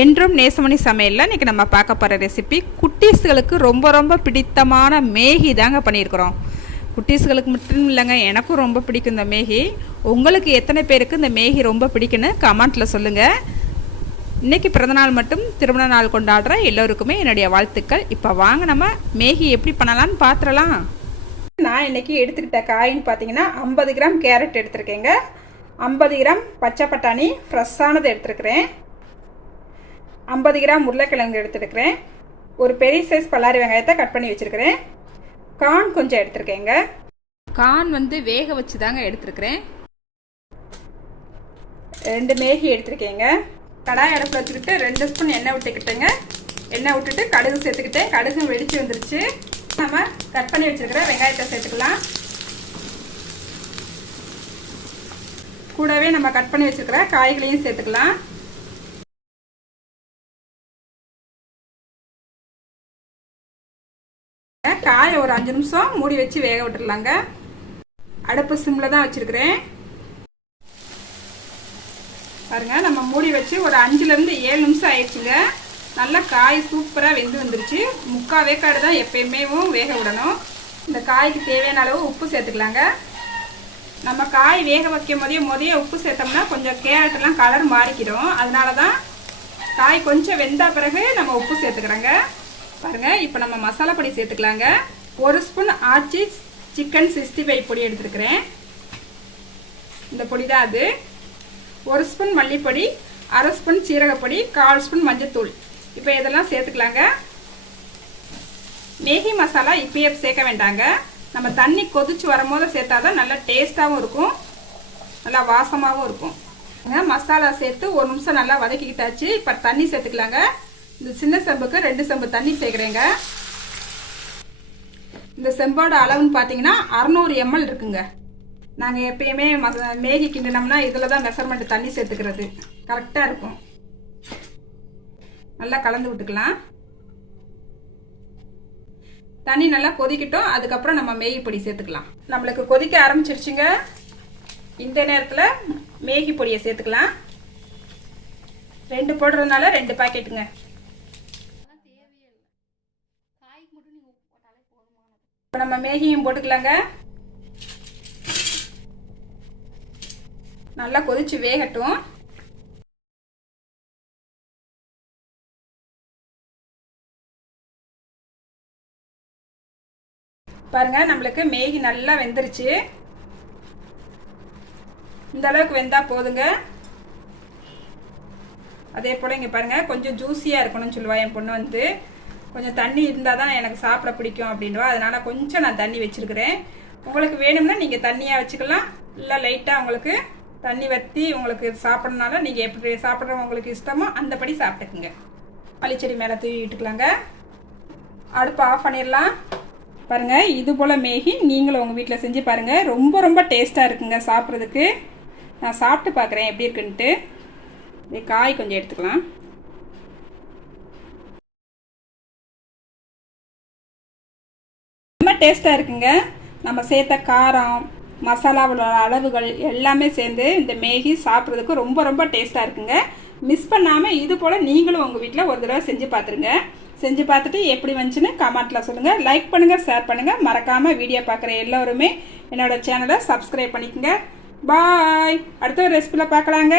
என்றும் நேசமணி சமையலில் இன்றைக்கி நம்ம பார்க்க போகிற ரெசிபி குட்டீஸ்களுக்கு ரொம்ப ரொம்ப பிடித்தமான மேகி தாங்க பண்ணியிருக்கிறோம். குட்டீஸ்களுக்கு மட்டும் இல்லைங்க, எனக்கும் ரொம்ப பிடிக்கும் இந்த மேகி. உங்களுக்கு எத்தனை பேருக்கு இந்த மேகி ரொம்ப பிடிக்குன்னு கமெண்ட்டில் சொல்லுங்கள். இன்றைக்கி பிறந்தநாள் மட்டும் திருமண நாள் கொண்டாடுற எல்லோருக்குமே என்னுடைய வாழ்த்துக்கள். இப்போ வாங்க நம்ம மேகி எப்படி பண்ணலான்னு பார்த்துடலாம். நான் இன்றைக்கி எடுத்துக்கிட்ட காயின்னு பார்த்தீங்கன்னா 50 கிராம் கேரட் எடுத்துருக்கேங்க, 50 கிராம் பச்சை பட்டாணி ஃப்ரெஷ்ஷானது எடுத்துருக்கிறேன், 50 கிராம் உருளைக்கிழங்கு எடுத்துருக்கிறேன், ஒரு பெரிய சைஸ் பல்லாரி வெங்காயத்தை கட் பண்ணி வச்சுருக்கிறேன், கார்ன் கொஞ்சம் எடுத்துருக்கேங்க. கார்ன் வேக வச்சு தாங்க எடுத்துருக்கிறேன். 2 மேகி எடுத்துருக்கேங்க. கடாய் அடுப்பில் வச்சுக்கிட்டு 2 ஸ்பூன் எண்ணெய் விட்டுக்கிட்டேங்க. எண்ணெய் விட்டுட்டு கடுகு சேர்த்துக்கிட்டேன். கடுகு வெடிச்சு வந்துருச்சு. நம்ம கட் பண்ணி வச்சுருக்கிற வெங்காயத்தை சேர்த்துக்கலாம். கூடவே நம்ம கட் பண்ணி வச்சுருக்கிற காய்களையும் சேர்த்துக்கலாம். காயை ஒரு 5 நிமிஷம் மூடி வச்சு வேக விட்டுடலாங்க. அடுப்பு சிம்மில் தான் வச்சுருக்கிறேன். பாருங்க, நம்ம மூடி வச்சு ஒரு 5லேருந்து 7 நிமிஷம் ஆயிடுச்சுங்க. நல்லா காய் சூப்பராக வெந்து வந்துருச்சு. 3/4 வேக்காடு தான் எப்பயுமே வேக விடணும். இந்த காய்க்கு தேவையான அளவு உப்பு சேர்த்துக்கலாங்க. நம்ம காய் வேக வைக்கும் போதே உப்பு சேர்த்தோம்னா கொஞ்சம் கேரட்டெல்லாம் கலர் மாறிக்கிடும். அதனால தான் காய் கொஞ்சம் வெந்த பிறகு நம்ம உப்பு சேர்த்துக்கிறோங்க. பாருங்கள், இப்போ நம்ம மசாலா பொடி சேர்த்துக்கலாங்க. 1 ஸ்பூன் ஆச்சி சிக்கன் 65 பொடி எடுத்துருக்கிறேன். இந்த பொடி தான் அது. 1 ஸ்பூன் மல்லிப்பொடி, 1/2 ஸ்பூன் சீரகப்பொடி, 1/4 ஸ்பூன் மஞ்சத்தூள். இப்போ இதெல்லாம் சேர்த்துக்கலாங்க. மேகி மசாலா இப்பயே சேர்க்க வேண்டாங்க. நம்ம தண்ணி கொதிச்சு வரும்போது சேர்த்தா தான் நல்லா டேஸ்ட்டாகவும் இருக்கும், நல்லா வாசமாகவும் இருக்கும். மசாலா சேர்த்து 1 நிமிஷம் நல்லா வதக்கிக்கிட்டாச்சு. இப்போ தண்ணி சேர்த்துக்கலாங்க. இந்த சின்ன செம்புக்கு 2 செம்பு தண்ணி சேர்க்குறேங்க. இந்த செம்போட அளவுன்னு பார்த்தீங்கன்னா 600 ml இருக்குங்க. நாங்கள் எப்பயுமே மேகி கிண்டினோம்னா இதில் தான் மெஷர்மெண்ட் தண்ணி சேர்த்துக்கிறது கரெக்டாக இருக்கும். நல்லா கலந்து விட்டுக்கலாம். தண்ணி நல்லா கொதிக்கட்டும். அதுக்கப்புறம் நம்ம மேகி பொடி சேர்த்துக்கலாம். நம்மளுக்கு கொதிக்க ஆரம்பிச்சிருச்சுங்க. இந்த நேரத்தில் மேகி பொடியை சேர்த்துக்கலாம். 2 போடுறதுனால 2 பாக்கெட்டுங்க. இப்போ நம்ம மேகியும் போட்டுக்கலாங்க. நல்லா கொதிச்சு வேகட்டும். பாருங்க, நம்மளுக்கு மேகி நல்லா வெந்துருச்சு. இந்த அளவுக்கு வெந்தா போதுங்க. அதே போல இங்கே பாருங்க, கொஞ்சம் ஜூஸியாக இருக்கணும்னு சொல்லுவா என் பொண்ணு. கொஞ்சம் தண்ணி இருந்தால் தான் எனக்கு சாப்பிட பிடிக்கும் அப்படின்வா. அதனால கொஞ்சம் நான் தண்ணி வச்சிருக்கிறேன். உங்களுக்கு வேணும்னா நீங்கள் தண்ணியாக வச்சுக்கலாம், இல்லை லைட்டாக உங்களுக்கு தண்ணி வற்றி உங்களுக்கு சாப்பிட்றதுனால நீங்கள் எப்படி சாப்பிட்ற உங்களுக்கு இஷ்டமோ அந்தபடி சாப்பிட்டுக்குங்க. மல்லிச்செடி மேலே தூவி விட்டுக்கலாங்க. அடுப்பு ஆஃப் பண்ணிடலாம். பாருங்கள், இது போல் மேகி நீங்களும் உங்கள் வீட்டில் செஞ்சு பாருங்கள். ரொம்ப ரொம்ப டேஸ்ட்டாக இருக்குங்க சாப்பிட்றதுக்கு. நான் சாப்பிட்டு பார்க்குறேன் எப்படி இருக்குன்ட்டு. காய் கொஞ்சம் எடுத்துக்கலாம். ரொம்ப டேஸ்ட்டாக இருக்குங்க. நம்ம சேர்த்த காரம், மசாலாவோட அளவுகள் எல்லாமே சேர்ந்து இந்த மேகி சாப்பிட்றதுக்கு ரொம்ப ரொம்ப டேஸ்ட்டாக இருக்குங்க. மிஸ் பண்ணாமல் இது போல் நீங்களும் உங்கள் வீட்டில் ஒரு தடவை செஞ்சு பார்த்துருங்க. செஞ்சு பார்த்துட்டு எப்படி வந்துச்சுன்னு கமெண்ட்டில் சொல்லுங்கள். லைக் பண்ணுங்கள், ஷேர் பண்ணுங்கள். மறக்காமல் வீடியோ பார்க்குற எல்லோருமே என்னோடய சேனலை சப்ஸ்கிரைப் பண்ணிக்கோங்க. பாய். அடுத்த ஒரு ரெசிபியில் பார்க்கலாங்க.